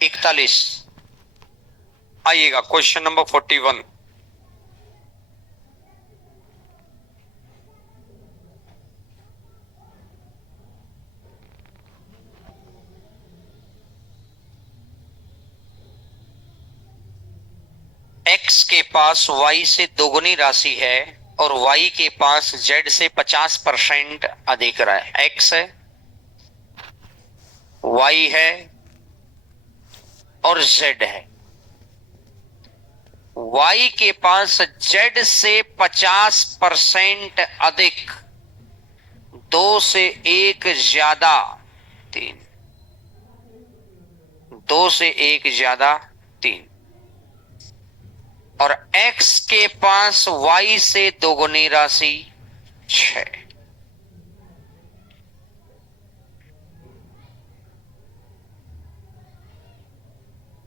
41। आइएगा question number 41। x के पास y से दोगुनी राशि है और y के पास z से 50% अधिक है। x है, y है और z है। y के पास z से 50% अधिक, 2 से 1 ज्यादा 3, 2 से 1 ज्यादा 3, और x के पास y से दोगुनी राशि 6।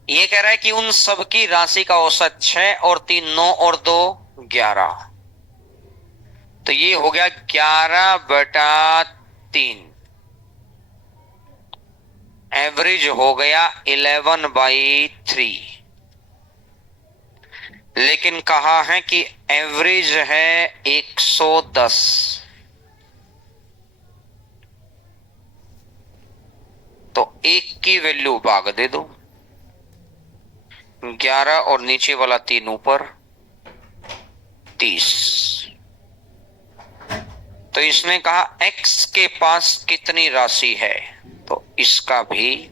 ये कह रहा है कि उन सब की राशि का औसत 6 और 3 9 और 2 11। तो ये हो गया 11/3। एवरेज हो गया 11/3। लेकिन कहा है कि एवरेज है 110। तो 1 की वैल्यू भाग दे दो, 11 और नीचे वाला 3 ऊपर, 30। तो इसने कहा x के पास कितनी राशि है, तो इसका भी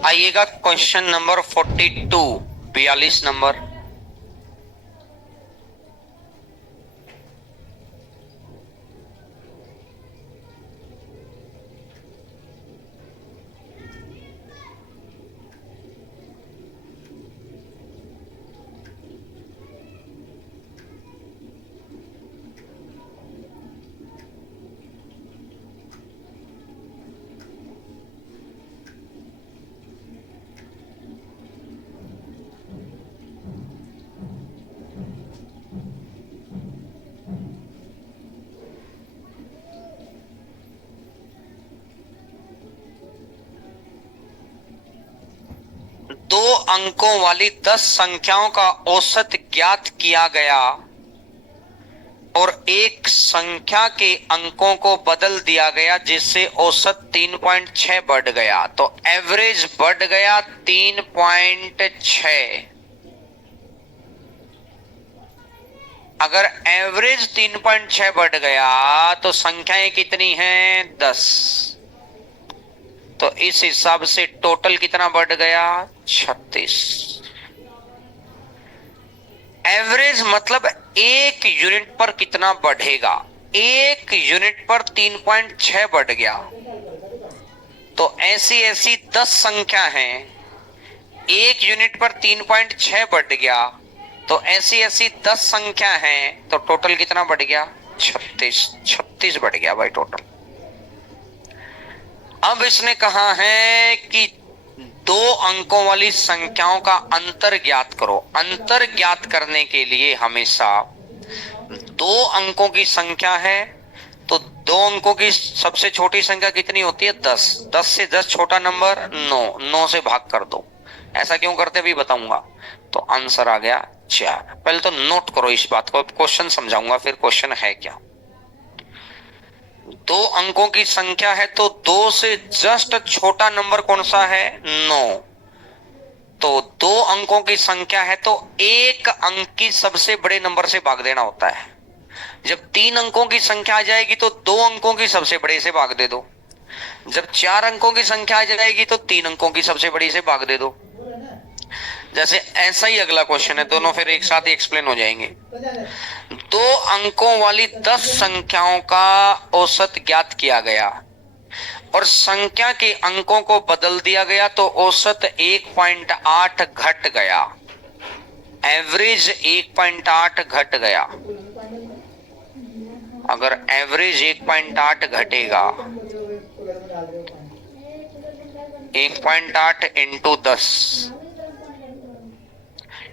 आइएगा क्वेश्चन नंबर 42, 42 नंबर। दो अंकों वाली 10 संख्याओं का औसत ज्ञात किया गया और एक संख्या के अंकों को बदल दिया गया जिससे औसत 3.6 बढ़ गया। तो एवरेज बढ़ गया 3.6। अगर एवरेज 3.6 बढ़ गया तो संख्याएं कितनी हैं, 10। तो इस हिसाब से टोटल कितना बढ़ गया, 36। एवरेज मतलब एक यूनिट पर कितना बढ़ेगा। एक यूनिट पर 3.6 बढ़ गया, तो ऐसी ऐसी 10 संख्या हैं। एक यूनिट पर 3.6 बढ़ गया, तो ऐसी ऐसी 10 संख्या हैं, तो टोटल कितना बढ़ गया, 36। 36 बढ़ गया भाई टोटल। अब इसने कहा है कि दो अंकों वाली संख्याओं का अंतर ज्ञात करो। अंतर ज्ञात करने के लिए हमेशा दो अंकों की संख्या है, तो दो अंकों की सबसे छोटी संख्या कितनी होती है, 10। 10 से 10 छोटा नंबर 9, 9 से भाग कर दो। ऐसा क्यों करते भी बताऊंगा। तो आंसर आ गया 4। पहले तो नोट करो इस बात को, क्वेश्चन समझाऊंगा फिर क्वेश्चन है क्या। दो अंकों की संख्या है तो 2 से जस्ट छोटा नंबर कौन सा है, 9। तो दो अंकों की संख्या है तो एक अंक की सबसे बड़े नंबर से भाग देना होता है। जब 3 अंकों की संख्या आ जाएगी तो 2 अंकों की सबसे बड़े से भाग दे दो। जब 4 अंकों की संख्या आ जाएगी तो 3 अंकों की सबसे बड़ी से भाग दे दो। जैसे ऐसा ही अगला क्वेश्चन है, दोनों फिर एक साथ ही एक्सप्लेन हो जाएंगे। 2 अंकों वाली 10 संख्याओं का औसत ज्ञात किया गया और संख्या के अंकों को बदल दिया गया तो औसत 1.8 घट गया। एवरेज 1.8 घट गया। अगर एवरेज 1.8 घटेगा, 1.8 इंटू 10,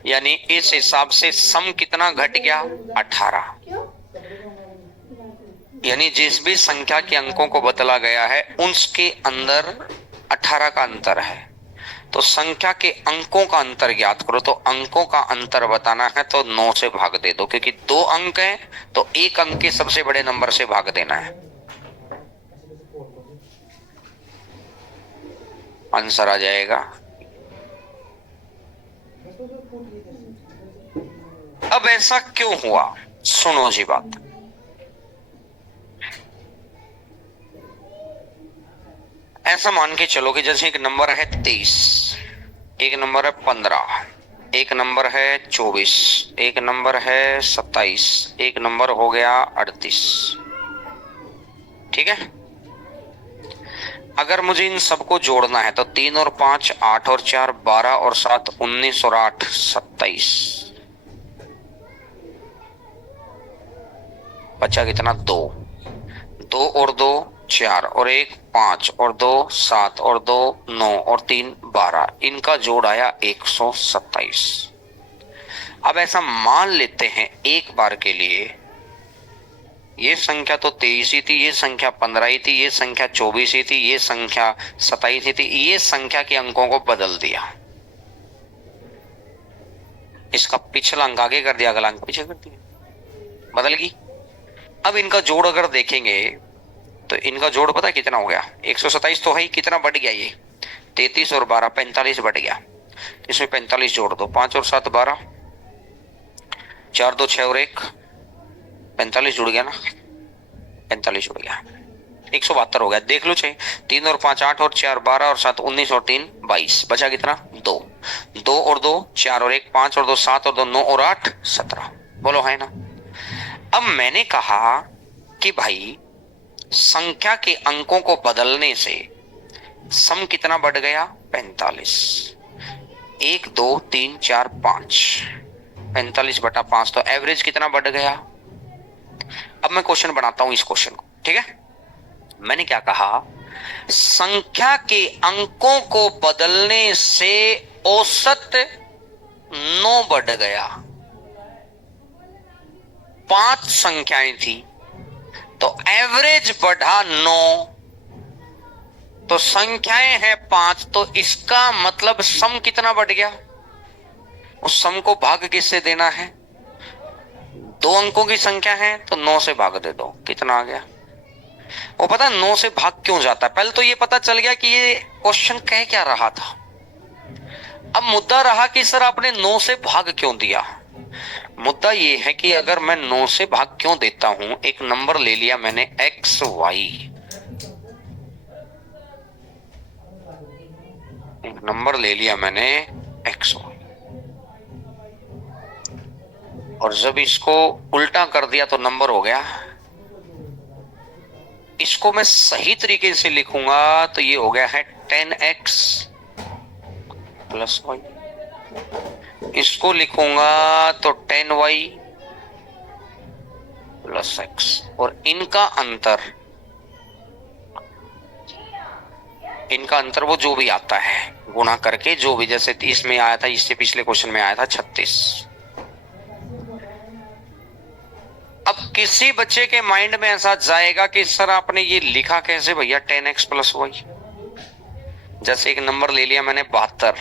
यानी इस हिसाब से सम कितना घट गया? 18। यानी जिस भी संख्या के अंकों को बदला गया है उसके अंदर 18 का अंतर है। तो संख्या के अंकों का अंतर ज्ञात करो। तो अंकों का अंतर बताना है तो 9 से भाग दे दो, क्योंकि 2 अंक हैं तो एक अंक के सबसे बड़े नंबर से भाग देना है। आंसर आ जाएगा। अब ऐसा क्यों हुआ, सुनो जी बात। ऐसा मान के चलो कि जैसे एक नंबर है 23, एक नंबर है 15, एक नंबर है 24, एक नंबर है 27, एक नंबर हो गया 38। ठीक है। अगर मुझे इन सबको जोड़ना है तो 3 और 5 8 और 4 12 और 7 19 और 8 27। बचा कितना? 2। 2 और 2 4 और 1 5 और 2 7 और 2 9 और 3 12। इनका जोड़ आया 127। अब ऐसा मान लेते हैं एक बार के लिए, ये संख्या तो 23 ही थी, ये संख्या 15 ही थी, ये संख्या 24 ही थी, ये संख्या 27 ही थी। ये संख्या के अंकों को बदल दिया। इसका पिछला अंक आगे कर दिया, अगला अंक पीछे कर दिया, बदल गई। अब इनका जोड़ अगर देखेंगे तो इनका जोड़ पता कितना हो गया? 127 तो है ही, कितना बढ़ गया? ये 33 और 12 45 बढ़ गया। इसमें 45 जोड़ दो, 5 और 7 12, 4 2 6 और 1 45 जुड़ गया ना, 45 जुड़ गया, 172 हो गया। देख लो, 6 3 और 5 8 और 4 12 और 7 19 और 3 22। बचा कितना? 2। 2 और 2 4 और 1 5 और 2 7 और 2 9 और 8 17। बोलो है ना। अब मैंने कहा कि भाई संख्या के अंकों को बदलने से सम कितना बढ़ गया? 45। 1 2 3 4 5, 45 बटा 5, तो एवरेज कितना बढ़ गया? अब मैं क्वेश्चन बनाता हूं इस क्वेश्चन को, ठीक है। मैंने क्या कहा? संख्या के अंकों को बदलने से औसत 9 बढ़ गया। 5 संख्याएं थी तो एवरेज बढ़ा 9। तो संख्याएं हैं 5, तो इसका मतलब सम कितना बढ़ गया? उस सम को भाग किससे देना है? 2 अंकों की संख्या है तो 9 से भाग दे दो। कितना आ गया? वो पता 9 से भाग क्यों जाता है? पहले तो ये पता चल गया कि ये क्वेश्चन कह क्या रहा था। अब मुद्दा रहा कि सर आपने 9 से भाग क्यों दिया। मुद्दा ये है कि अगर मैं 9 से भाग क्यों देता हूं, एक नंबर ले लिया मैंने XY, एक नंबर ले लिया मैंने XY, और जब इसको उल्टा कर दिया तो नंबर हो गया। इसको मैं सही तरीके से लिखूंगा तो ये हो गया है 10x प्लस y। इसको लिखूंगा तो 10y प्लस x, और इनका अंतर वो जो भी आता है गुणा करके, जो भी, जैसे इसमें आया था, इससे पिछले क्वेश्चन में आया था 36। अब किसी बच्चे के माइंड में ऐसा जाएगा कि सर आपने ये लिखा कैसे भैया 10x प्लस y। जैसे एक नंबर ले लिया मैंने 72,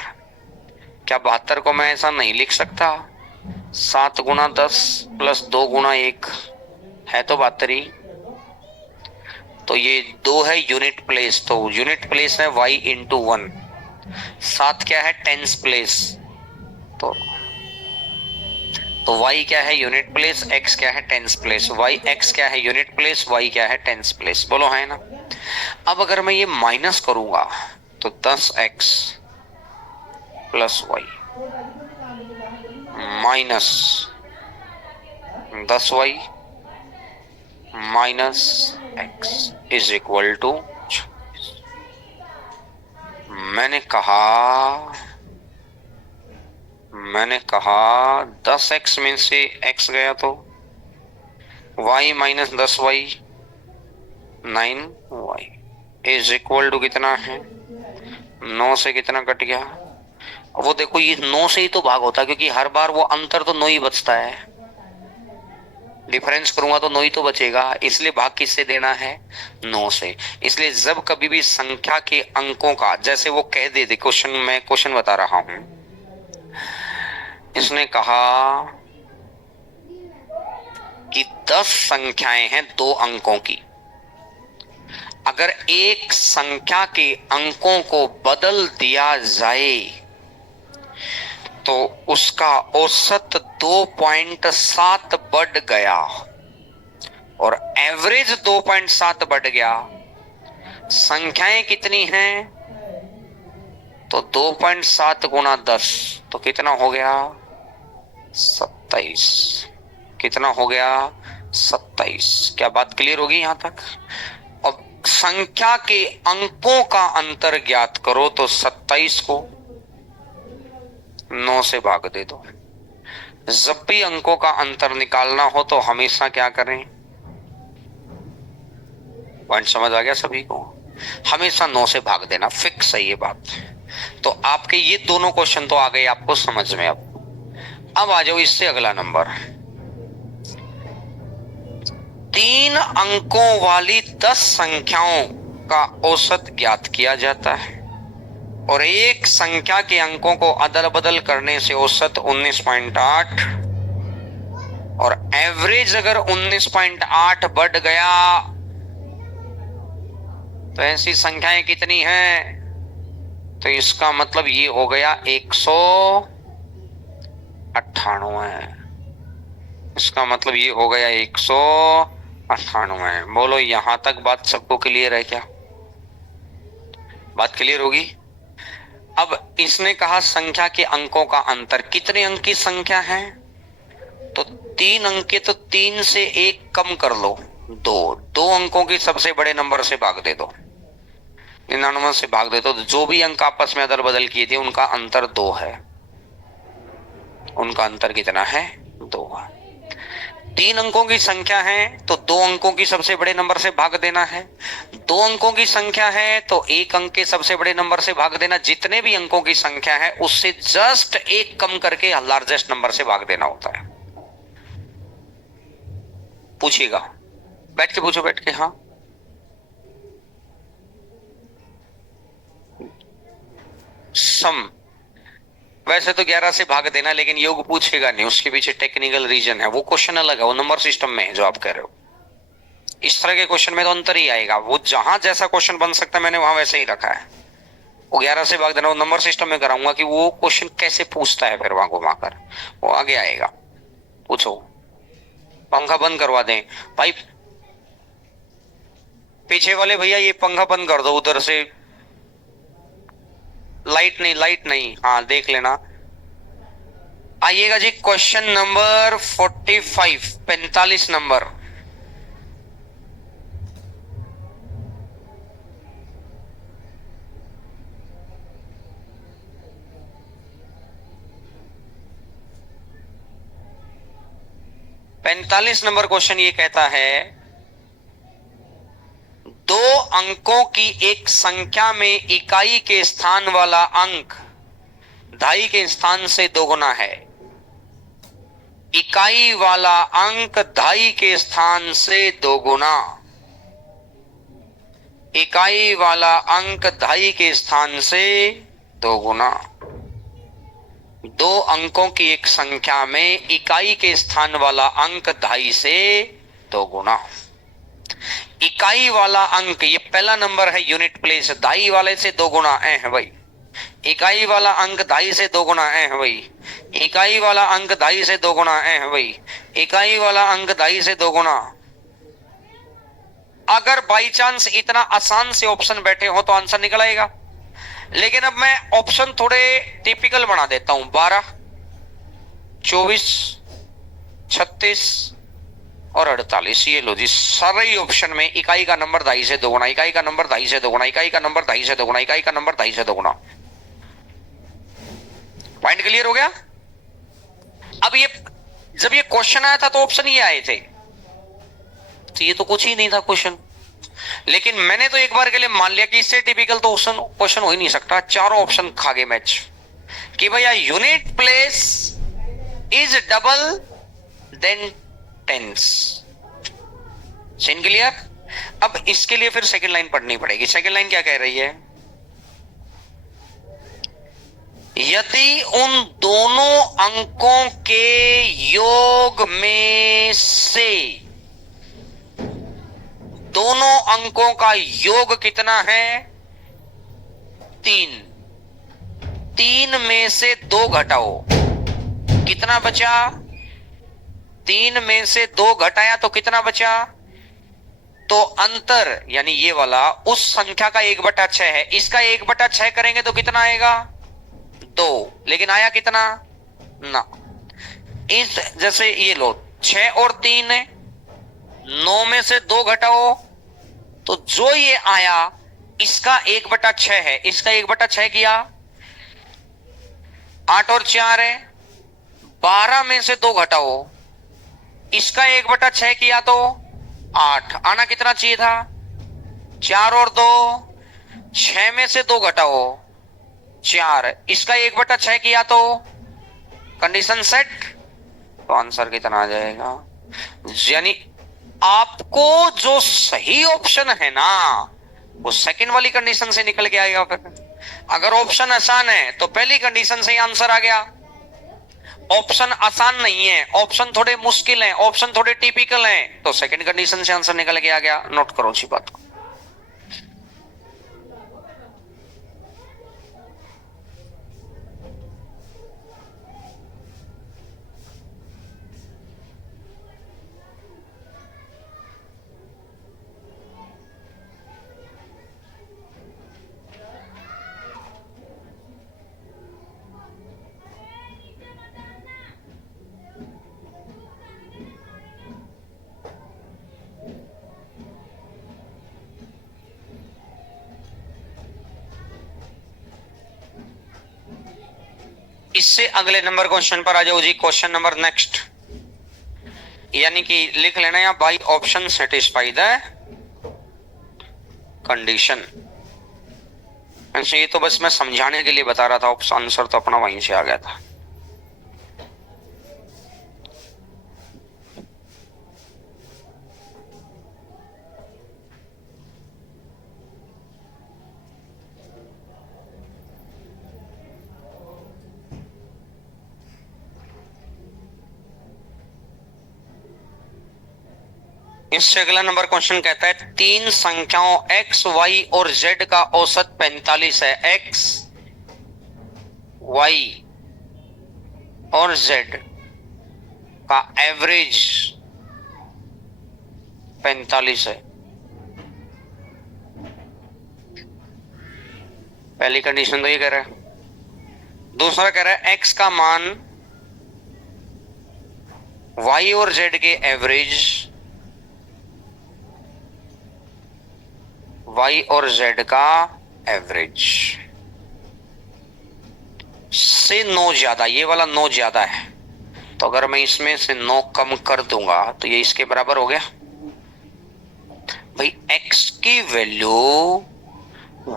क्या 72 को मैं ऐसा नहीं लिख सकता? 7 गुना 10 प्लस 2 गुना 1 है तो 72। तो ये 2 है यूनिट प्लेस, तो यूनिट प्लेस है y इंटू 1। 7 क्या है? Tens place. तो y क्या है? Unit place. x क्या है? Tens place. x क्या है? Unit place. y क्या है? Tens place. बोलो है ना? अब अगर मैं ये माइनस करूंगा तो 10x plus Y minus 10y minus x is equal to, मैंने कहा 10x में से x गया तो y minus 10y 9y is equal to कितना है? 9 से कितना कट गया? वो देखो ये 9 से ही तो भाग होता है, क्योंकि हर बार वो अंतर तो 9 ही बचता है। डिफरेंस करूंगा तो 9 ही तो बचेगा, इसलिए भाग किससे देना है? 9 से। इसलिए जब कभी भी संख्या के अंकों का, जैसे वो कह दे क्वेश्चन, मैं क्वेश्चन बता रहा हूं, इसने कहा कि 10 संख्याएं हैं 2 अंकों की। अगर एक संख्या के अंकों को बदल दिया जाए तो उसका औसत 2.7 बढ़ गया और एवरेज 2.7 बढ़ गया। संख्याएं कितनी हैं? तो 2.7 गुना 10 तो कितना हो गया? 27। कितना हो गया? 27। क्या बात क्लियर होगी यहां तक? अब संख्या के अंकों का अंतर ज्ञात करो तो 27 को 9 से भाग दे दो। जब भी अंकों का अंतर निकालना हो तो हमेशा क्या करें? पॉइंट समझ आ गया सभी को? हमेशा 9 से भाग देना, फिक्स है ये बात। तो आपके ये दोनों क्वेश्चन तो आ गए आपको समझ में। अब आ जाओ इससे अगला नंबर। 3 अंकों वाली 10 संख्याओं का औसत ज्ञात किया जाता है और एक संख्या के अंकों को अदल बदल करने से औसत 19.8 और एवरेज अगर 19.8 बढ़ गया तो ऐसी संख्याएं कितनी हैं? तो इसका मतलब ये हो गया 198। इसका मतलब ये हो गया 198। बोलो यहां तक बात सबको क्लियर है क्या? बात क्लियर होगी? अब इसने कहा संख्या के अंकों का अंतर, कितने अंक की संख्या है? तो 3 अंक के, तो 3 से 1 कम कर लो, 2 अंकों की सबसे बड़े नंबर से भाग दे दो, 99 से भाग दे दो। तो जो भी अंक आपस में अदल बदल किए थे उनका अंतर 2 है। उनका अंतर कितना है? 2 है। 3 अंकों की संख्या है तो 2 अंकों की सबसे बड़े नंबर से भाग देना है। 2 अंकों की संख्या है तो 1 अंक के सबसे बड़े नंबर से भाग देना। जितने भी अंकों की संख्या है उससे जस्ट 1 कम करके लार्जेस्ट नंबर से भाग देना होता है। पूछिएगा, बैठ के पूछो, बैठ के। हाँ, सम वैसे तो 11 से भाग देना, लेकिन योग पूछेगा नहीं, उसके पीछे टेक्निकल रीजन है, वो क्वेश्चन अलग है, वो नंबर सिस्टम में है जो आप कह रहे हो। इस तरह के क्वेश्चन में तो अंतर ही आएगा, वो जहां जैसा क्वेश्चन बन सकता है मैंने वहां वैसे ही रखा है। वो 11 से भाग देना वो नंबर सिस्टम में कराऊंगा कि वो क्वेश्चन कैसे पूछता है, फिर वहां घुमाकर वो आगे आएगा। पूछो। पंखा बंद करवा दें भाई, पीछे वाले भैया ये पंखा बंद कर दो उधर से। लाइट नहीं, लाइट नहीं, हाँ देख लेना। आइएगा जी क्वेश्चन नंबर 45, 45 नंबर। पैंतालीस नंबर क्वेश्चन ये कहता है 2 अंकों की एक संख्या में इकाई के स्थान वाला अंक दाई के स्थान से दोगुना है। इकाई वाला अंक दाई के स्थान से दोगुना। इकाई वाला अंक दाई के स्थान से दोगुना। 2 अंकों की एक संख्या में इकाई के स्थान वाला अंक दाई से दोगुना। इकाई वाला अंक, ये पहला नंबर है यूनिट प्लेस, दाई वाले से दोगुना है भाई। इकाई वाला अंक 2.5 से 2 गुना है भाई, इकाई वाला अंक 2.5 से 2 गुना है भाई, इकाई वाला अंक 2.5 से 2 गुना। अगर बाई चांस इतना आसान से ऑप्शन बैठे हो तो आंसर निकल आएगा। लेकिन अब मैं ऑप्शन थोड़े टिपिकल बना देता हूं। 12, 24, 36 और 48। ये लो जी, सारे ऑप्शन में इकाई का नंबर 2.5 से 2 गुना, इकाई का नंबर 2.5 से 2 गुना, इकाई का नंबर 2.5 से 2 गुना, इकाई का नंबर 2.5 से 2 गुना। पॉइंट क्लियर हो गया। अब ये जब ये क्वेश्चन आया था तो ऑप्शन ये आए थे, तो ये तो कुछ ही नहीं था क्वेश्चन। लेकिन मैंने तो एक बार के लिए मान लिया कि इससे टिपिकल तो क्वेश्चन हो ही नहीं सकता। चारों ऑप्शन खा गए मैच कि भैया unit place is double then tens. Scene clear. अब इसके लिए फिर सेकंड लाइन पढ़नी पड़ेगी। सेकंड लाइन क्या कह रही है? यदि उन दोनों अंकों के योग में से दोनों अंकों का योग कितना है? 3। 3 में से 2 घटाओ, कितना बचा? 3 में से 2 घटाया तो कितना बचा? तो अंतर यानी ये वाला उस संख्या का 1/6 है, इसका 1/6 करेंगे तो कितना आएगा? 2। लेकिन आया कितना ना। इस जैसे ये लो 6 और 3 है, 9 में से 2 घटाओ तो जो ये आया इसका 1/6 है, इसका 1/6 किया। 8 और 4 है, 12 में से 2 घटाओ, इसका 1/6 किया तो 8। आना कितना चाहिए था? 4 और 2, 6 में से 2 घटाओ 4, इसका 1/6 किया तो कंडीशन सेट, तो आंसर कितना आ जाएगा? यानी आपको जो सही ऑप्शन है ना वो सेकंड वाली कंडीशन से निकल के आएगा। फिर अगर ऑप्शन आसान है तो पहली कंडीशन से ही आंसर आ गया। ऑप्शन आसान नहीं है, ऑप्शन थोड़े मुश्किल हैं, ऑप्शन थोड़े टिपिकल हैं, तो सेकंड कंडीशन से आंसर निकल के आ गया। नोट करो इसी बात को। इससे अगले नंबर क्वेश्चन पर आ जाओ जी। क्वेश्चन नंबर नेक्स्ट, यानी कि लिख लेना या by option satisfy the condition. ये तो बस मैं समझाने के लिए बता रहा था, आंसर तो अपना वहीं से आ गया था। इससे अगला नंबर क्वेश्चन कहता है 3 संख्याओं x, y और z का औसत 45 है। x, y और z का एवरेज 45 है। पहली कंडीशन तो ये कह रहा है। दूसरा कह रहा है x का मान y और z के एवरेज, y और z का एवरेज से 9 ज्यादा, ये वाला 9 ज्यादा है, तो अगर मैं इसमें से 9 कम कर दूंगा तो ये इसके बराबर हो गया। भाई x की वैल्यू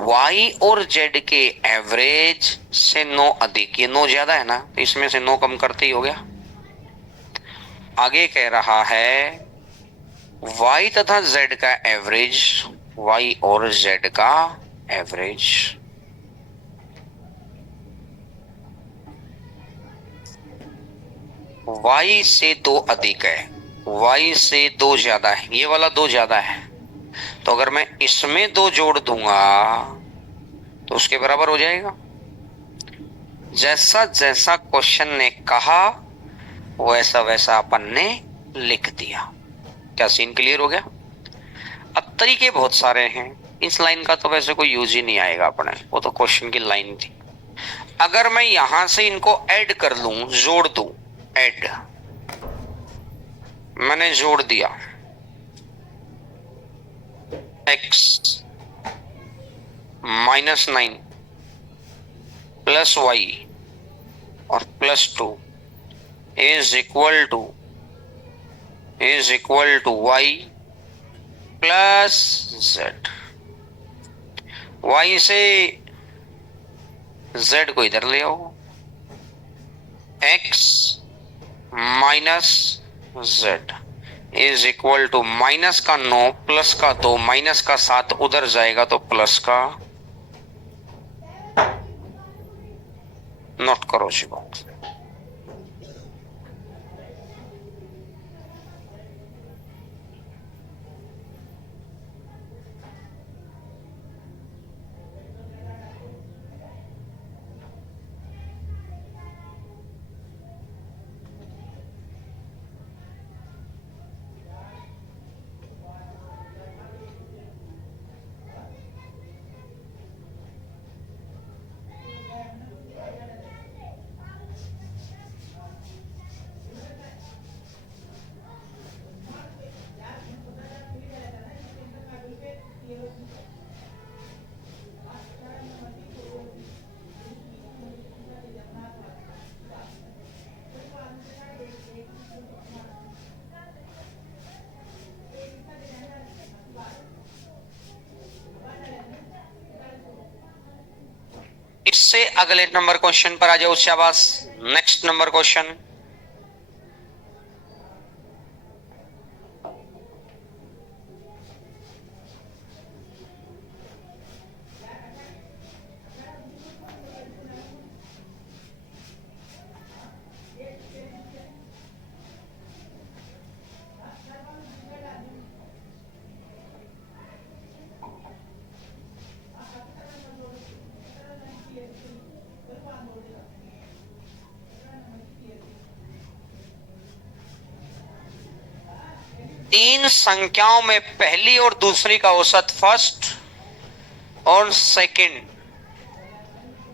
y और z के एवरेज से 9 अधिक, ये 9 ज्यादा है ना, तो इसमें से 9 कम करते ही हो गया। आगे कह रहा है y तथा z का एवरेज, y और z का एवरेज y से 2 अधिक है, y से 2 ज्यादा है, ये वाला 2 ज्यादा है, तो अगर मैं इसमें 2 जोड़ दूंगा तो उसके बराबर हो जाएगा। जैसा जैसा क्वेश्चन ने कहा वैसा वैसा अपन ने लिख दिया। क्या सीन क्लियर हो गया? अब तरीके बहुत सारे हैं, इस लाइन का तो वैसे कोई यूज ही नहीं आएगा अपने, वो तो क्वेश्चन की लाइन थी। अगर मैं यहां से इनको ऐड कर लूं, जोड़ दूं, ऐड, मैंने जोड़ दिया, x -9 प्लस y और +2 is equal to y plus z। y से z को इधर ले आओ, x minus z is equal to minus का 9 प्लस का 2 माइनस का 7 उधर जाएगा तो प्लस का, नोट करो जी बात। इससे अगले नंबर क्वेश्चन पर आ जाओ शाबाश। नेक्स्ट नंबर क्वेश्चन, तीन संख्याओं में पहली और दूसरी का औसत फर्स्ट और सेकंड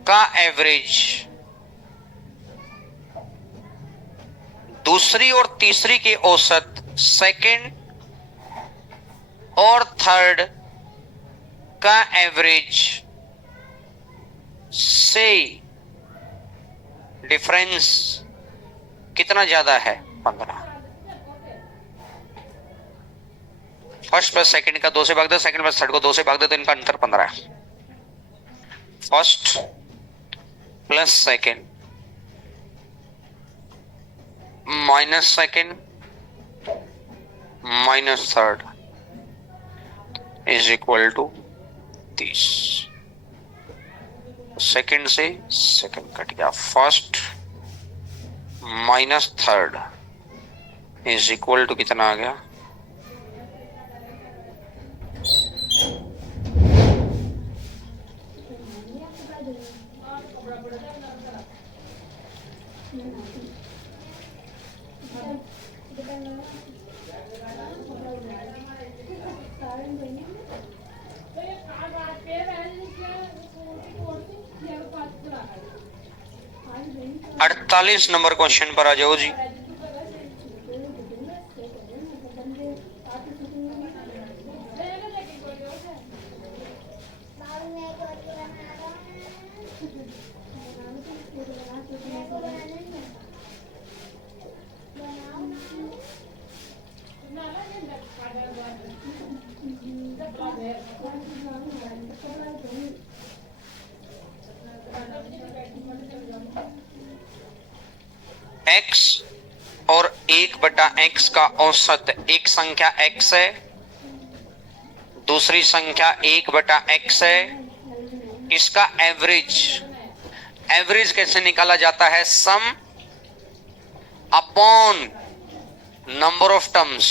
का एवरेज दूसरी और तीसरी के औसत सेकंड और थर्ड का एवरेज से डिफरेंस कितना ज्यादा है? 15। फर्स्ट प्लस सेकंड का 2 से भाग दो, सेकंड प्लस थर्ड को 2 से भाग दो, तो इनका अंतर 15 है। First plus second minus second minus third is equal to 30। Second से सेकंड कट गया, first minus third is equal to कितना आ गया? 48 नंबर क्वेश्चन पर आ जाओ जी। x और 1/x का औसत, एक संख्या x है, दूसरी संख्या 1/x है, इसका एवरेज, एवरेज कैसे निकाला जाता है? Sum upon number of terms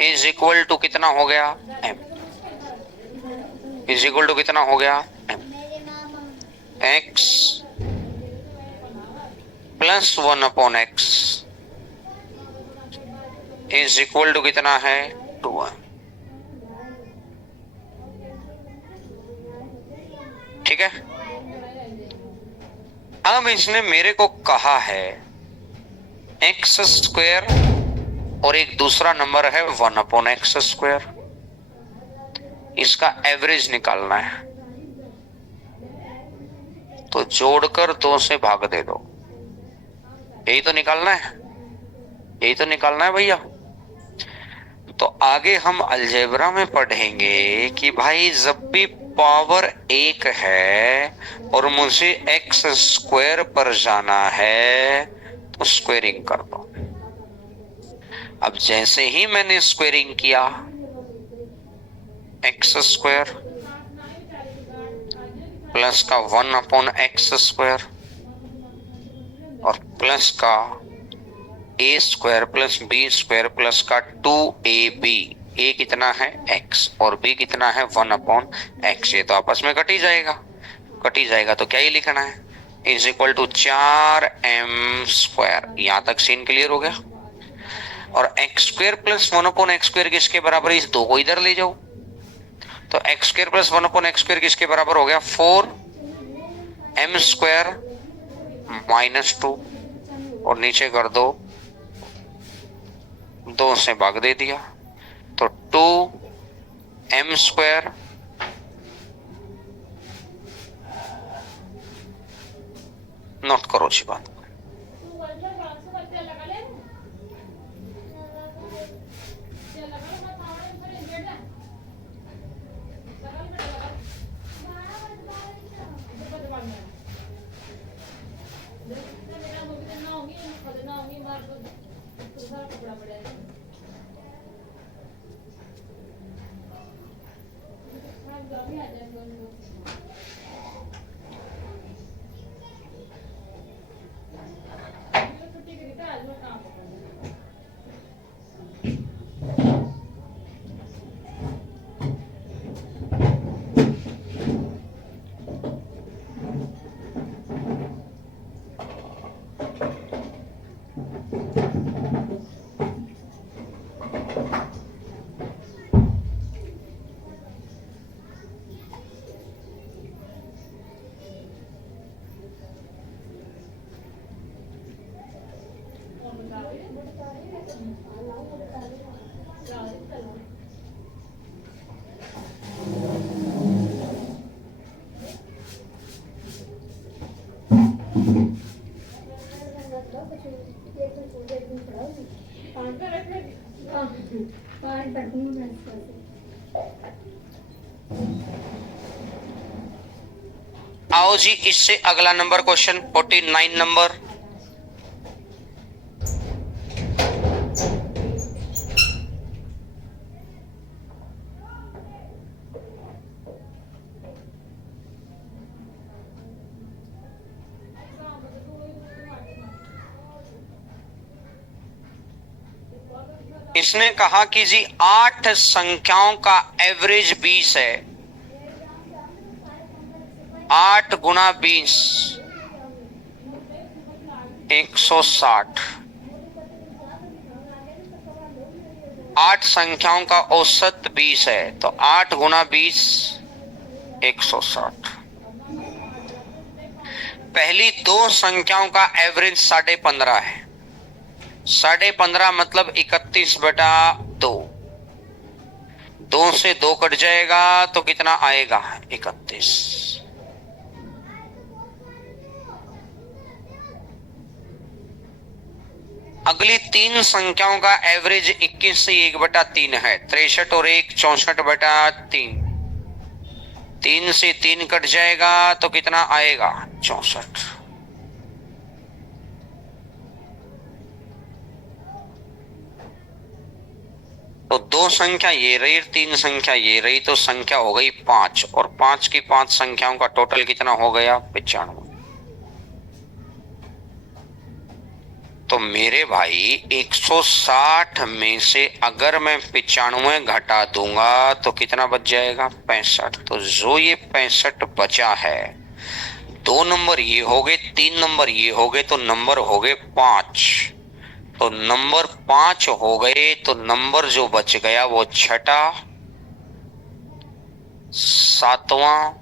is equal to कितना हो गया? m इज इक्वल टू कितना हो गया? m। x plus 1/x is equal to कितना है 2m। ठीक है। अब इसने मेरे को कहा है एक्स स्क्वायर और एक दूसरा नंबर है 1/x²। इसका एवरेज निकालना है, तो जोड़कर 2 से भाग दे दो। यही तो निकालना है, यही तो निकालना है भैया। तो आगे हम अलजेब्रा में पढ़ेंगे कि भाई जब भी पावर 1 है और मुझे एक्स स्क्वायर पर जाना है तो स्क्वेयरिंग कर दो। अब जैसे ही मैंने स्क्वेयरिंग किया, एक्स स्क्वायर प्लस का 1/x² और प्लस का a² प्लस b² प्लस का 2ab। a कितना है x और b कितना है 1/x। ये तो आपस में कट ही जाएगा, कट ही जाएगा। तो क्या ही लिखना है, इज इक्वल टू 4m²। यहां तक सीन क्लियर हो गया। और x² प्लस 1/x² किसके बराबर है, इस 2 को इधर ले जाओ। तो x² प्लस 1/x² किसके बराबर हो गया 4m² माइनस 2 और नीचे कर दो 2 से भाग दे दिया तो 2m²। नोट करो अच्छी बात। आओ जी, इससे अगला नंबर क्वेश्चन 49 नंबर। इसने कहा कि जी 8 संख्याओं का एवरेज 20 है। 8 गुणा 20 160। 8 संख्याओं का औसत 20 है, तो 8 गुणा 20 160। पहली 2 संख्याओं का एवरेज 15.5 है। 15.5 मतलब 31/2। 2 से 2 कट जाएगा तो कितना आएगा 31। अगली 3 संख्याओं का एवरेज 21 से 1/3 है। 63 और 1 64/3। 3 से 3 कट जाएगा तो कितना आएगा 64। तो 2 संख्या ये रही, 3 संख्या ये रही, तो संख्या हो गई 5 और 5 की 5 संख्याओं का टोटल कितना हो गया 95। तो मेरे भाई 160 में से अगर मैं 95 घटा दूंगा तो कितना बच जाएगा 65। तो जो ये 65 बचा है दो नंबर ये हो गए, 3 नंबर ये हो गए, तो नंबर हो गए 5। तो नंबर 5 हो गए, तो नंबर जो बच गया वो छठा, सातवां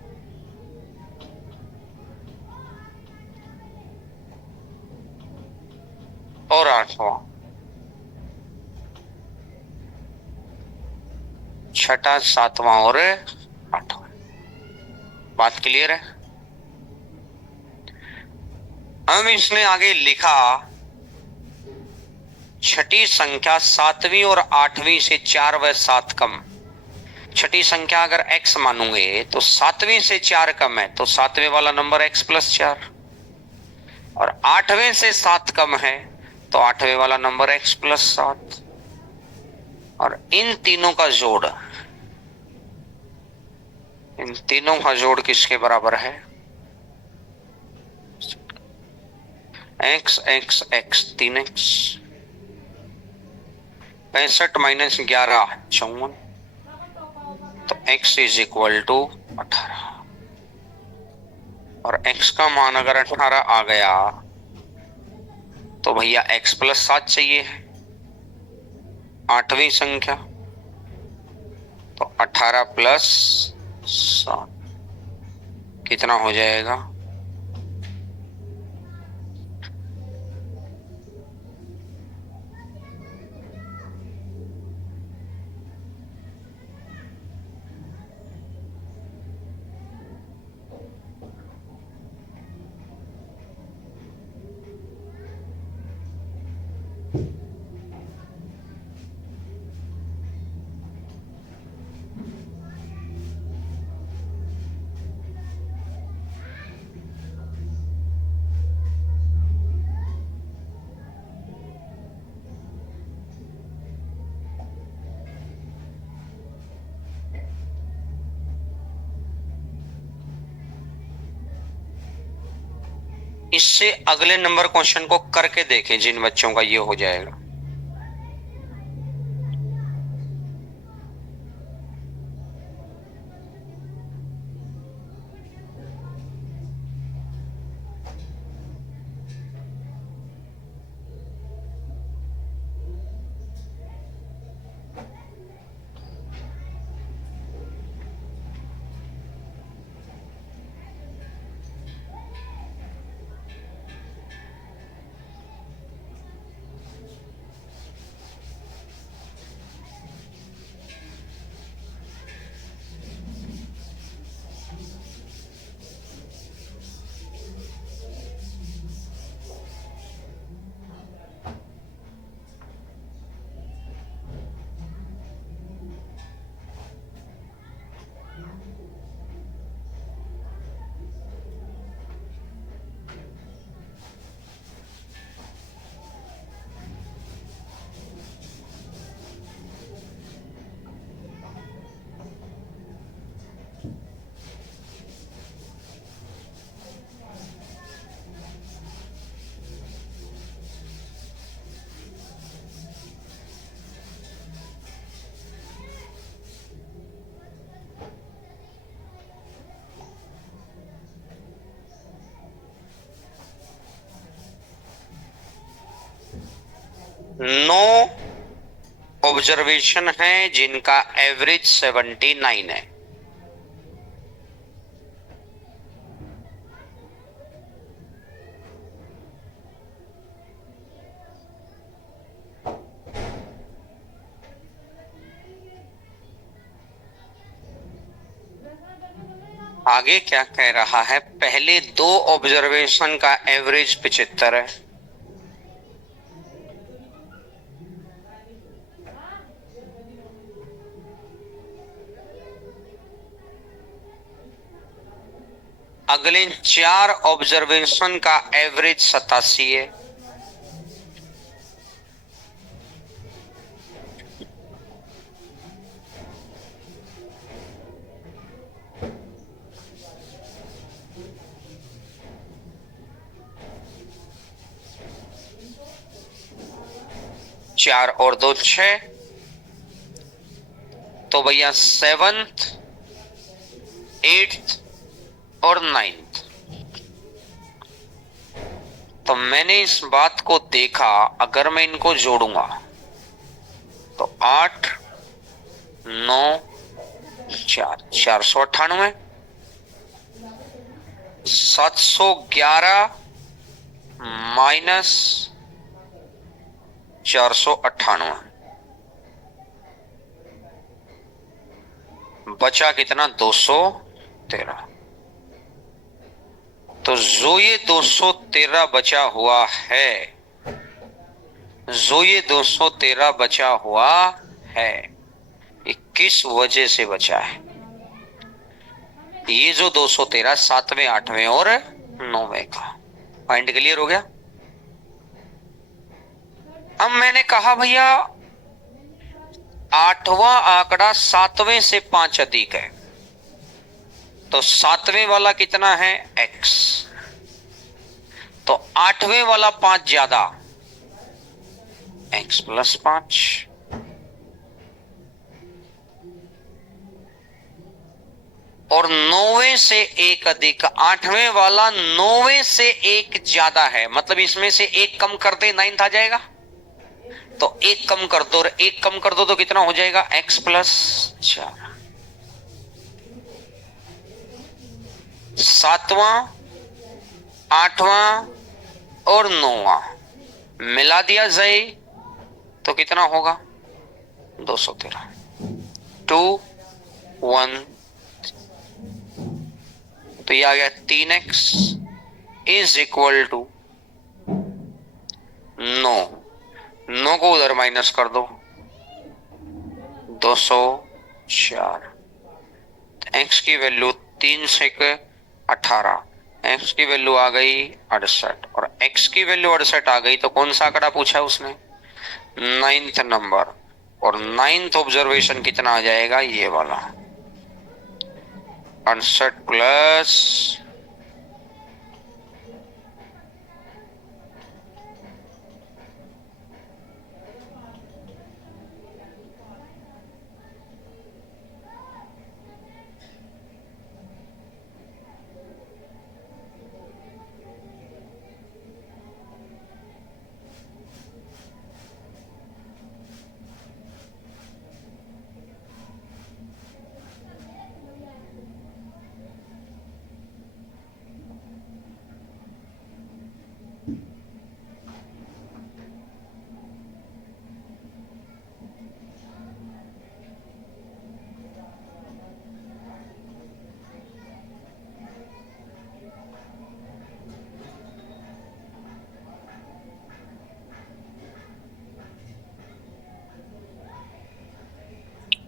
और आठवां। छठा, सातवां और आठवां। बात क्लियर है? हम इसने आगे लिखा, छठी संख्या सातवीं और आठवीं से 4 व 7 कम। छठी संख्या अगर x मानूंगे तो सातवीं से 4 कम है, तो सातवें वाला नंबर x+4, और आठवें से 7 कम है तो आठवें वाला नंबर x+7। और इन तीनों का जोड़, इन तीनों का जोड़ किसके बराबर है? x x x 3x, 65 minus 11 54, तो x इज इक्वल टू 18। और x का मान अगर 18 आ गया तो भैया x+7 चाहिए, आठवीं संख्या, तो 18+7 कितना हो जाएगा? इससे अगले नंबर क्वेश्चन को करके देखें जिन बच्चों का ये हो जाएगा। नो ऑब्जर्वेशन है जिनका एवरेज 79 है। आगे क्या कह रहा है? पहले दो ऑब्जर्वेशन का एवरेज 75 है। अगले 4 ऑब्जर्वेशन का एवरेज 87 है। चार और 2 6, तो भैया 7th 8th और 9th तो मैंने इस बात को देखा, अगर मैं इनको जोड़ूंगा तो 8 9 4 498, 711 माइनस 498, बचा कितना? 213। तो जो ये 213 बचा हुआ है, जो ये 213 बचा हुआ है, ये किस वजह से बचा है? ये जो 213 सातवें, आठवें और नौवें का। पॉइंट क्लियर हो गया? अब मैंने कहा भैया आठवां आंकड़ा सातवें से 5 अधिक है, तो सातवें वाला कितना है? x। तो आठवें वाला 5 ज्यादा, x प्लस 5। और नौवें से एक अधिक, आठवें वाला नौवें से एक ज्यादा है, मतलब इसमें से एक कम कर दे, 9 आ जाएगा। तो एक कम कर दो, और एक कम कर दो तो कितना हो जाएगा? x plus 4। सातवां, आठवां और नौवां मिला दिया जाए तो कितना होगा? 213। 2 1, तो ये आ गया 3x इज इक्वल टू 9। 9 को उधर माइनस कर दो, 204। x की वैल्यू 3 से 18, x की वैल्यू आ गई 68, और x की वैल्यू 68 आ गई तो कौन सा आंकड़ा पूछा उसने? 9th number. और 9th ऑब्जर्वेशन कितना आ जाएगा? ये वाला 68 प्लस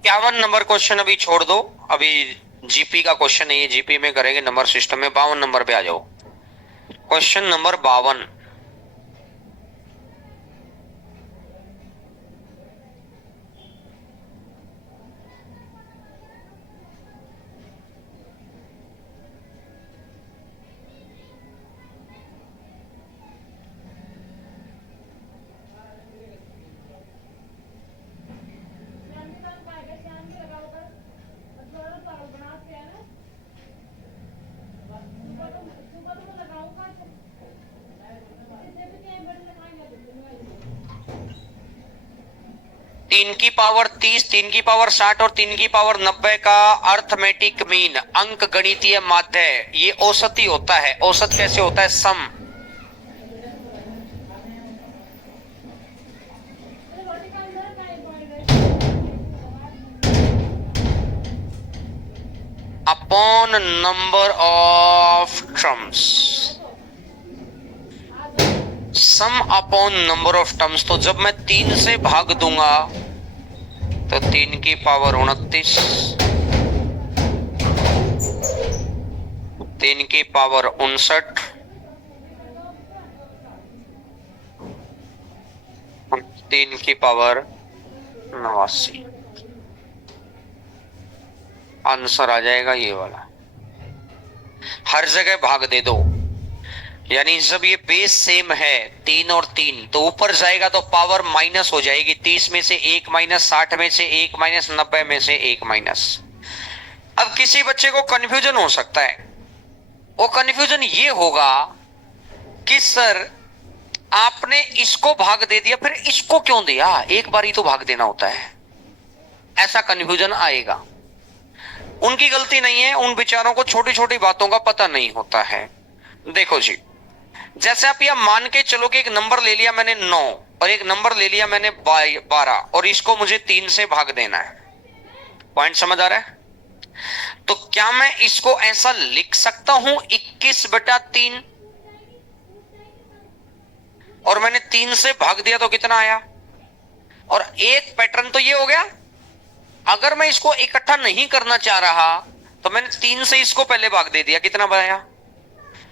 51 नंबर क्वेश्चन अभी छोड़ दो, अभी जीपी का क्वेश्चन है, ये जीपी में करेंगे नंबर सिस्टम में। 52 नंबर पे आ जाओ, क्वेश्चन नंबर 52। तीन की पावर 30, 3 की पावर 60 और 3 की पावर 90 का अर्थमेटिक मीन, अंक गणितीय माध्य, ये औसत ही होता है। औसत कैसे होता है? Sum. Upon number of terms, sum upon number of terms. तो जब मैं 3 से भाग दूंगा तो 3 की पावर 29, 3 की पावर 59, 3 की पावर 89। आंसर आ जाएगा ये वाला। हर जगह भाग दे दो, यानी जब ये बेस सेम है 3 और 3, तो ऊपर जाएगा तो पावर माइनस हो जाएगी। 30 में से 1 माइनस, 60 में से 1 माइनस, 90 में से 1 माइनस। अब किसी बच्चे को कंफ्यूजन हो सकता है, वो कंफ्यूजन ये होगा कि सर आपने इसको भाग दे दिया, फिर इसको क्यों दिया? एक बार ही तो भाग देना होता है। ऐसा कंफ्यूजन आएगा। उनकी गलती नहीं है, उन बेचारों को छोटी छोटी बातों का पता नहीं होता है। देखो जी, जैसे आप यह मान के चलो कि एक नंबर ले लिया मैंने 9 और एक नंबर ले लिया मैंने 12 और इसको मुझे 3 से भाग देना है। पॉइंट समझ आ रहा है? तो क्या मैं इसको ऐसा लिख सकता हूं 21/3 और मैंने 3 से भाग दिया तो कितना आया? और एक पैटर्न तो ये हो गया। अगर मैं इसको इकट्ठा नहीं करना चाह रहा तो मैंने 3 से इसको पहले भाग दे दिया, कितना आया?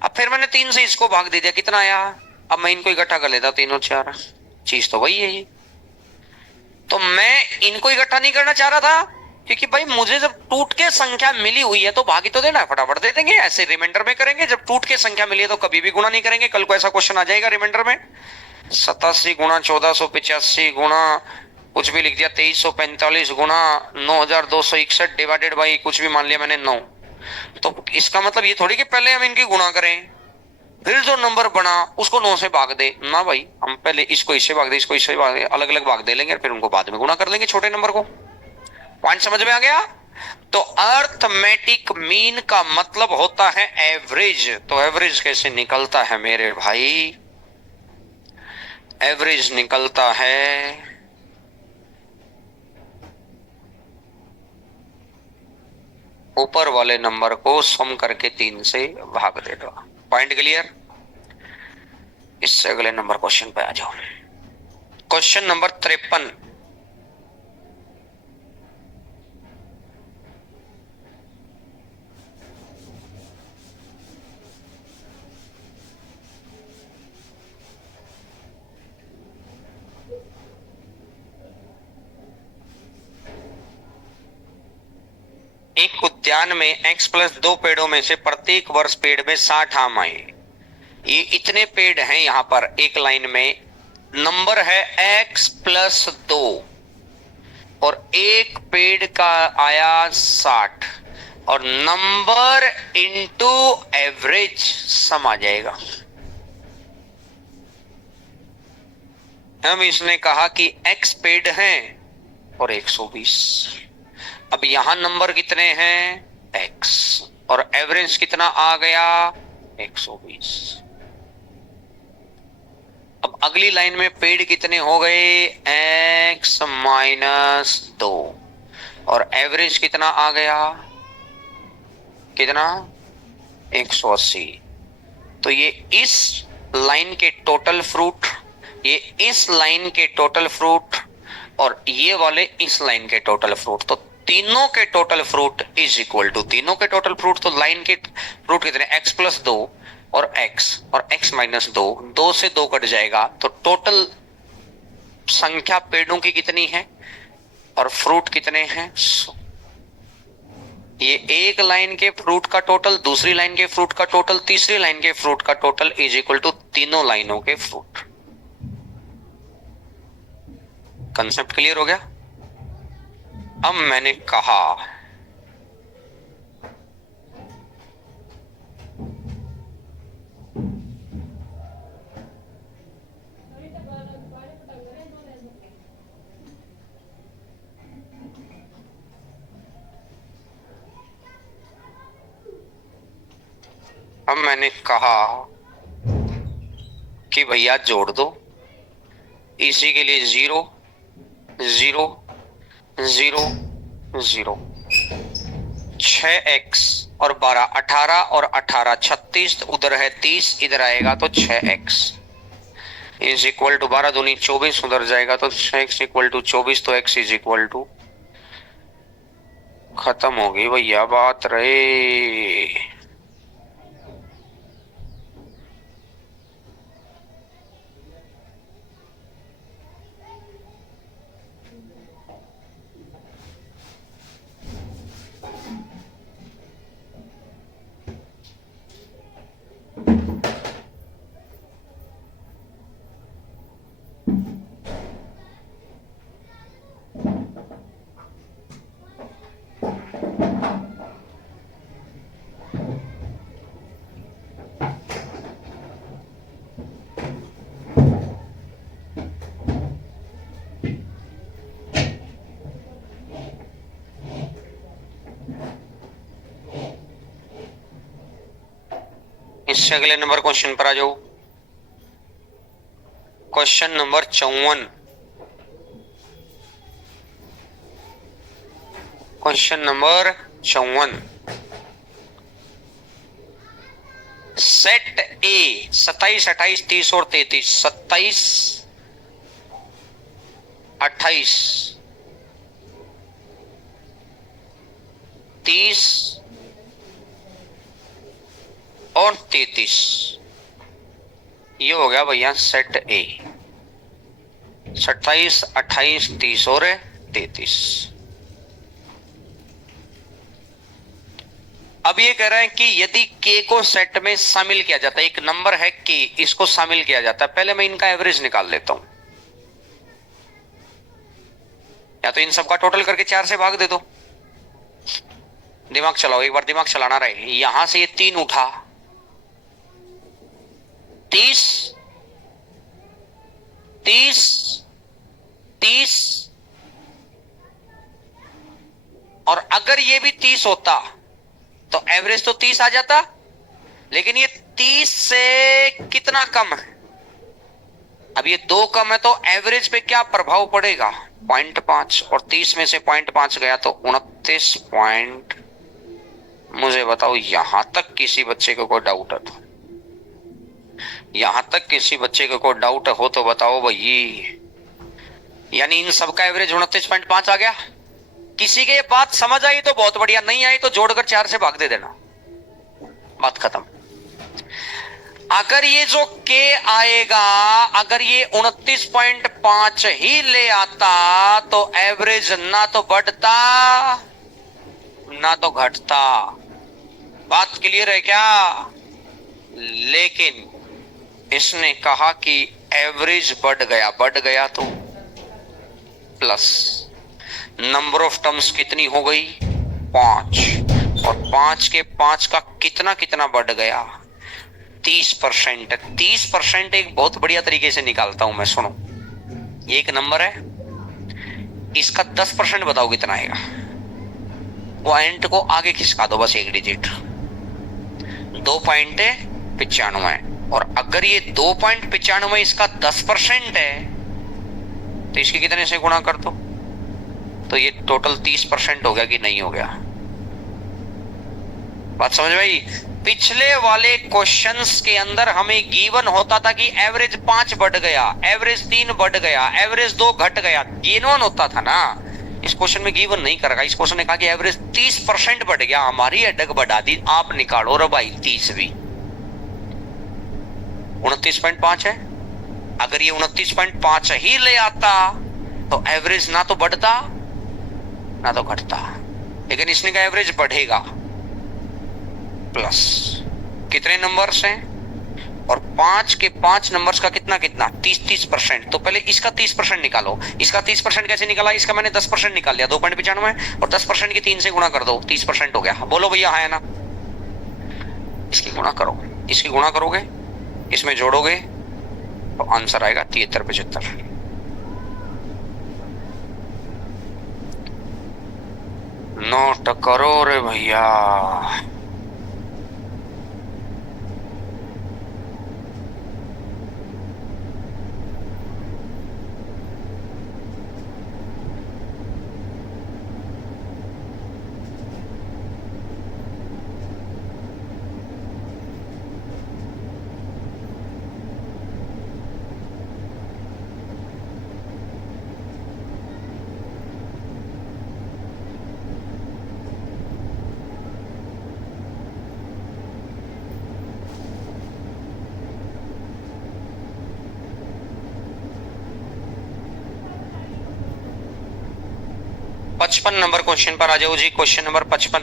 अब फिर मैंने 3 से इसको भाग दे दिया, कितना आया? अब मैं इनको इकट्ठा कर लेता, 3 और 4, चीज तो वही है ये। तो मैं इनको इकट्ठा नहीं करना चाह रहा था, क्योंकि भाई मुझे जब टूट के संख्या मिली हुई है तो भाग ही तो देना है, फटाफट दे देंगे। ऐसे रिमाइंडर में करेंगे, जब टूट के संख्या मिली है तो कभी भी गुणा नहीं करेंगे। कल को ऐसा क्वेश्चन आ जाएगा रिमाइंडर में, 87 गुणा 1485 गुणा कुछ भी लिख दिया, 2345 गुणा 9261 डिवाइडेड बाई कुछ भी मान लिया मैंने 9। तो इसका मतलब ये थोड़ी कि पहले हम इनकी गुणा करें फिर जो नंबर बना उसको 9 से भाग दे ना भाई। हम पहले इसको इससे भाग दे, इसको इससे भाग दे, अलग अलग भाग दे लेंगे, फिर उनको बाद में गुणा कर लेंगे छोटे नंबर को। पॉइंट समझ में आ गया? तो अर्थमेटिक मीन का मतलब होता है एवरेज। तो एवरेज कैसे निकलता है मेरे भाई? एवरेज निकलता है ऊपर वाले नंबर को सम करके 3 से भाग दे दो। Point clear? इससे अगले नंबर क्वेश्चन पे आ जाओ। Question number 53। एक उद्यान में x+2 पेड़ों में से प्रत्येक वर्ष पेड़ में 60 आम आए। ये इतने पेड़ हैं यहां पर एक लाइन में, नंबर है x+2 और एक पेड़ का आया 60 और नंबर इनटू एवरेज सम आ जाएगा। हम इसने कहा कि x पेड़ हैं और 120। अब यहां नंबर कितने हैं? x और एवरेज कितना आ गया? 120। अब अगली लाइन में पेड़ कितने हो गए? x-2 और एवरेज कितना आ गया? कितना? 180। तो ये इस लाइन के टोटल फ्रूट, ये इस लाइन के टोटल फ्रूट और ये वाले इस लाइन के टोटल फ्रूट, तो तीनों के total fruit is equal to तीनों के टोटल फ्रूट। तो लाइन के फ्रूट कितने? x+2 और x-2, 2 से 2 कट जाएगा तो टोटल संख्या पेड़ों की कितनी है और फ्रूट कितने हैं? ये एक लाइन के फ्रूट का टोटल, दूसरी लाइन के फ्रूट का टोटल, तीसरी लाइन के फ्रूट का टोटल इज इक्वल टू तीनों लाइनों के फ्रूट। कंसेप्ट क्लियर हो गया? अब मैंने कहा कि भैया जोड़ दो, इसी के लिए 0 0 0 0, 6x और 12 18 और 18 36, उधर है 30, इधर आएगा तो 6x इज इक्वल टू 12 दूनी 24, उधर जाएगा तो 6x इक्वल टू 24, तो x इज इक्वल टू, खत्म हो गई भैया बात रहे। इससे अगले नंबर क्वेश्चन पर आ जाओ। Question number 54। Question number 54। Set ए 27, 28, 30 और 33। 27, 28, 30 और 33। ये हो गया भैया सेट ए। 27, 28, 30 और 33। अब ये कह रहे हैं कि यदि के को सेट में शामिल किया जाता है, एक नंबर है के, इसको शामिल किया जाता है। पहले मैं इनका एवरेज निकाल लेता हूं, या तो इन सबका टोटल करके 4 से भाग दे दो। दिमाग चलाओ, एक बार दिमाग चलाना रहे। यहां से ये 3 उठा, 30, 30, 30, और अगर ये भी 30 होता तो एवरेज तो 30 आ जाता, लेकिन ये 30 से कितना कम है? अब ये 2 कम है तो एवरेज पे क्या प्रभाव पड़ेगा? 0.5, और 30 में से 0.5 गया तो 29 पॉइंट। मुझे बताओ, यहां तक किसी बच्चे को कोई डाउट है तो? यहां तक किसी बच्चे को कोई डाउट हो तो बताओ भाई। यानी इन सबका एवरेज 29.5 आ गया। किसी के ये बात समझ आई तो बहुत बढ़िया, नहीं आई तो जोड़कर 4 से भाग दे देना, बात खत्म। अगर ये जो के आएगा, अगर ये 29.5 ही ले आता तो एवरेज ना तो बढ़ता ना तो घटता। बात क्लियर है क्या? लेकिन इसने कहा कि एवरेज बढ़ गया तो प्लस नंबर ऑफ टर्म्स कितनी हो गई? 5, और 5 के 5 का कितना कितना बढ़ गया? 30%। 30% एक बहुत बढ़िया तरीके से निकालता हूं मैं, सुनो। ये एक नंबर है, इसका 10% बताओ कितना आएगा? पॉइंट को आगे खिसका दो बस एक डिजिट, 2.95। और अगर ये 2.95 इसका 10% है तो इसके कितने से गुणा कर दो, तो ये टोटल 30% हो गया कि नहीं हो गया? बात समझ भाई? पिछले वाले क्वेश्चंस के अंदर हमें गिवन होता था कि एवरेज 5 बढ़ गया, एवरेज 3 बढ़ गया, एवरेज 2 घट गया, गिवन होता था ना। इस क्वेश्चन में गिवन नहीं करेगा। इस क्वेश्चन ने कहा कि एवरेज 30% बढ़ गया, हमारी अटक बढ़ा दी। आप निकालो रे भाई 30 भी। 29.5 है, अगर ये 29.5 ही ले आता तो एवरेज ना तो बढ़ता ना तो घटता, लेकिन इसने का एवरेज बढ़ेगा प्लस। कितने नंबर्स हैं? और 5 के 5 नंबर्स का कितना कितना? 30%। तो पहले इसका 30% निकालो। इसका 30% कैसे निकाला? इसका मैंने 10% निकाल लिया, 2.95, और 10% की 3 से गुणा कर दो, 30% हो गया। बोलो भैया है ना? इसकी गुणा करो, इसकी गुणा करोगे, इसमें जोड़ोगे तो आंसर आएगा 73-75। नोट करो रे भैया। पचपन नंबर क्वेश्चन पर आ जाओ जी। Question number 55।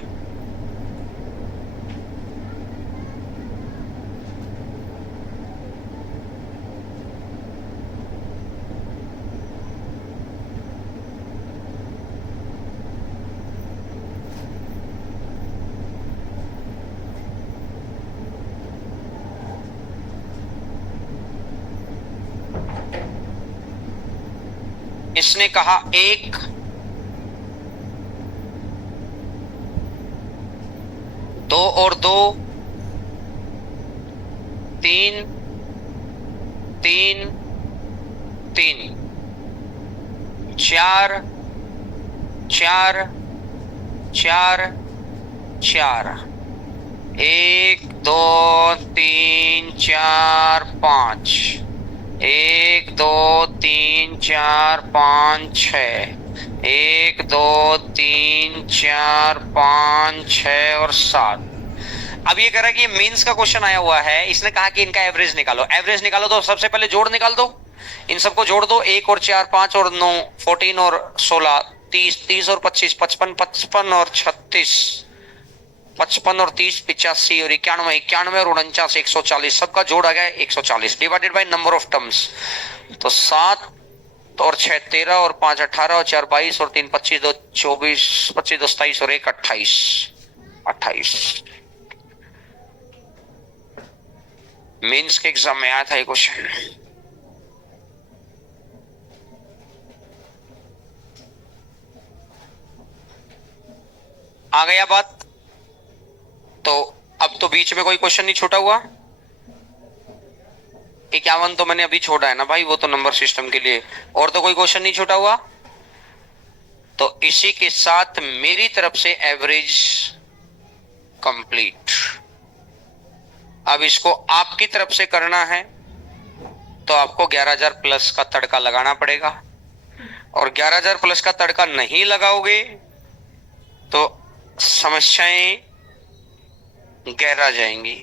इसने कहा 1, 2 और 2 3 3 3 4 4 4 4 1 2 3 4 5 1 2 3 4 5 6 1 2 3 4 5 6 और 7। अब ये कह रहा है कि मेंस का क्वेश्चन आया हुआ है, इसने कहा कि इनका एवरेज निकालो। एवरेज निकालो तो सबसे पहले जोड़ निकाल दो, इन सबको जोड़ दो। 1 और 4 5 और 9 14 और 16 30 30 और 25 55 55 और 36 55 और 30 85 और 91 91 और 49 140, सबका जोड़ आ गया 140 divided by number of terms. तो 7 और 6 13 और 5 18 और 4 22 और 3 25 2 24 25 2 27 और 1 28 28। मेंस के एग्जाम में आया था ये क्वेश्चन। आ गया बात? तो अब तो बीच में कोई क्वेश्चन नहीं छूटा हुआ। 51 तो मैंने अभी छोड़ा है ना भाई, वो तो नंबर सिस्टम के लिए। और तो कोई क्वेश्चन नहीं छूटा हुआ। तो इसी के साथ मेरी तरफ से एवरेज कंप्लीट। अब इसको आपकी तरफ से करना है तो आपको 11,000 प्लस का तड़का लगाना पड़ेगा, और 11,000 प्लस का तड़का नहीं लगाओगे तो समस्याएं गहरा जाएंगी।